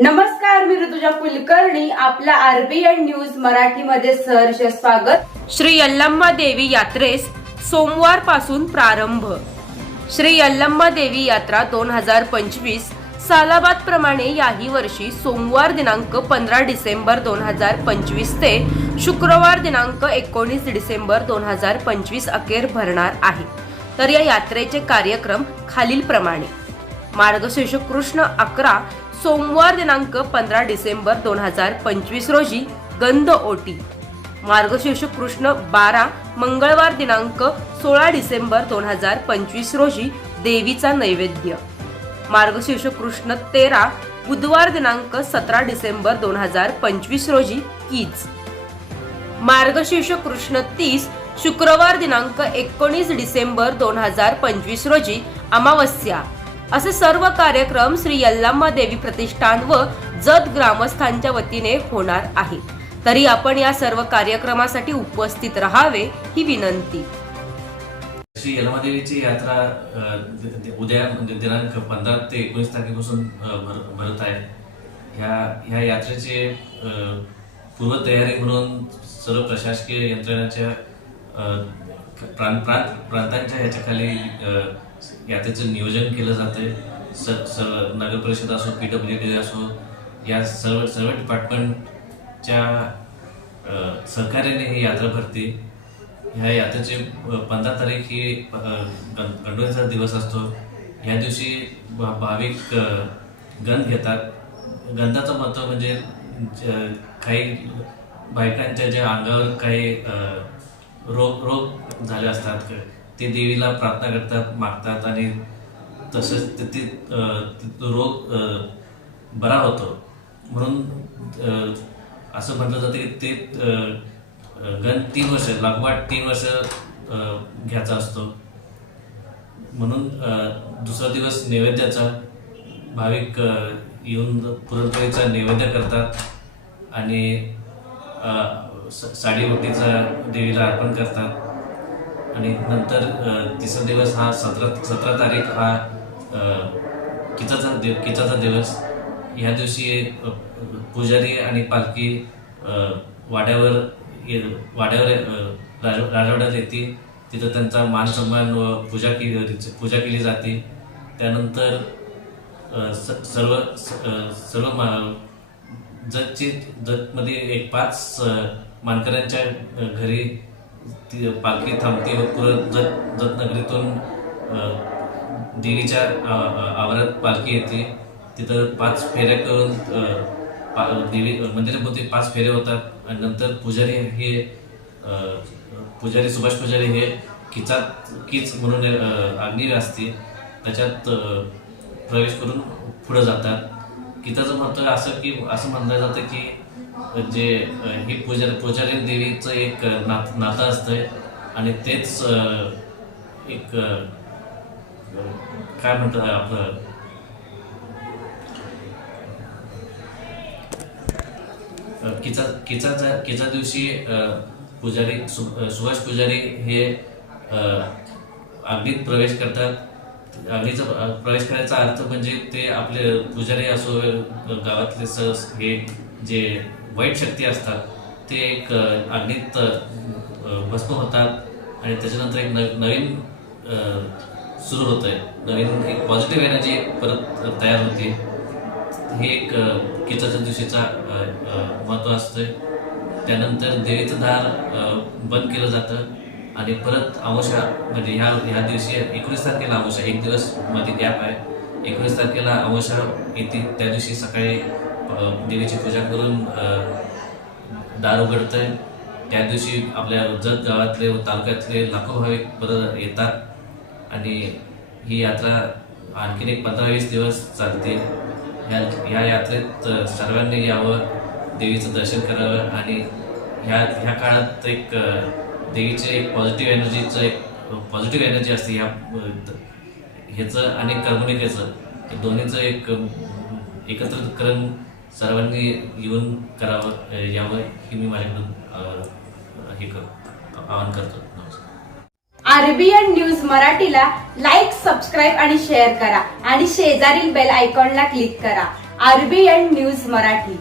नमस्कार, मी ऋतुजा कुलकर्णी. आपल्या RBN news मराठीमध्ये सहर्ष स्वागत. श्री यल्लम्मा देवी यात्रेस सोमवार पासून प्रारंभ. श्री यल्लम्मा देवी यात्रा 2025 सालाबाद प्रमाणे याही वर्षी सोमवार दिनांक 15 डिसेंबर 2025 ते शुक्रवार दिनांक 19 डिसेंबर 2025 अखेर भरणार आहे. तर या यात्रेचे कार्यक्रम खालील प्रमाणे: मार्गशीर्ष कृष्ण 11 सोमवार दिनांक 15 डिसेंबर 2025 रोजी गंध ओटी. मार्गशीर्ष कृष्ण 12 मंगळवार दिनांक 16 डिसेंबर 2025 रोजी देवीचा नैवेद्य. मार्गशीर्ष कृष्ण 13 बुधवार दिनांक 17 डिसेंबर 2025 रोजी कीज. मार्गशीर्ष कृष्ण 30 शुक्रवार दिनांक 19 डिसेंबर 2025 रोजी अमावस्या. असे सर्व कार्यक्रम श्री यल्लम्मा देवी प्रतिष्ठान व जत ग्रामस्थांच्या वतीने होणार आहे. तरी आपण या सर्व कार्यक्रमासाठी उपस्थित राहावे ही विनंती. श्री यल्लम्मा देवीची यात्रा उद्या दिनांक 15 ते 19 तारखेपासून भरत आहे. ह्या यात्रेचे पूर्वतयारी म्हणून सर्व प्रशासकीय यंत्रणाच्या प्रांतांच्या ह्याच्याखाली यात्रेचं नियोजन केलं जातंय. नगर परिषद असो, PWD असो, या सर्व डिपार्टमेंटच्या सहकार्याने ही यात्रा भरते. ह्या यात्रेचे 15 तारीख ही गणपतीचा दिवस असतो. ह्या दिवशी भाविक गंध घेतात. गंधाचं महत्त्व म्हणजे काही बायकांच्या ज्या अंगावर काही रोग झाले असतात ते देवीला प्रार्थना करतात, मागतात आणि तसंच तो रोग बरा होतो. म्हणून असं म्हटलं जातं की ते गण 3 वर्ष लागवड 3 वर्ष घ्यायचा असतो. म्हणून दुसरा दिवस नैवेद्याचा भाविक येऊन पुरणपोळीचा नैवेद्य करतात आणि साडी ओटीचा देवीला अर्पण करतात. आणि नंतर तिसरा दिवस हा 17 तारीख हा किचाचा दिवस. ह्या दिवशी पुजारी आणि पालखी वाड्यावर राजवाड्यात येते. तिथं त्यांचा मान सन्मान व पूजा केली जाते. त्यानंतर सर्व जतमध्ये एक 5 मानकऱ्यांच्या घरी ती पालखी थांबते व पुरत जत नगरीतून देवीच्या आवारात पालखी येते. तिथं 5 फेऱ्या करून देवी मंदिराभोवती 5 फेरे होतात आणि नंतर पुजारी सुभाष पुजारी हे कीच म्हणून अग्नी असते त्याच्यात प्रवेश करून पुढे जातात. कीचाचं महत्त्व असं म्हणलं जातं की जे ही पुजारी देवीचं एक नातं असतंय आणि तेच एक काय म्हणतात आपलं किचा दिवशी पुजारी सुभाष पुजारी हे अग्नीत प्रवेश करतात. अग्नीचा प्रवेश करायचा अर्थ म्हणजे ते आपले पुजारी असो गावातले हे जे वाईट शक्ती असतात ते एक अग्नीत भस्म होतात आणि त्याच्यानंतर एक नवीन सुरू होत आहे. नवीन एक पॉझिटिव्ह एनर्जी परत तयार होते. हे एक किचाच्या दिवशीचा महत्त्व असतंय. त्यानंतर देवीचं दार बंद केलं जातं आणि परत अमावस्या म्हणजे ह्या दिवशी 19 तारखेला अमावस्या, एक दिवस मध्ये गॅप आहे. 19 तारखेला अमावस्या येते. त्या दिवशी सकाळी देवीची पूजा करून दार उघडतंय. त्या दिवशी आपल्या जत गावातले व तालुक्यातले लाखो भाविक परत येतात आणि ही यात्रा आणखीन एक 15-20 दिवस चालते. ह्या यात्रेत सर्वांनी यावं, देवीचं दर्शन करावं आणि ह्या काळात एक देवीचे एक पॉझिटिव्ह एनर्जी असते. ह्याचं आणि कर्मणिकेचं दोन्हीचं एक एकत्रितकरण सर्वांनी येऊन यावं ही मी माझ्याकडून आवाहन करतो. आरबीएन न्यूज मराठीला लाईक, सबस्क्राईब आणि शेअर करा आणि शेजारील बेल आयकॉनला क्लिक करा. RBN news Marathi.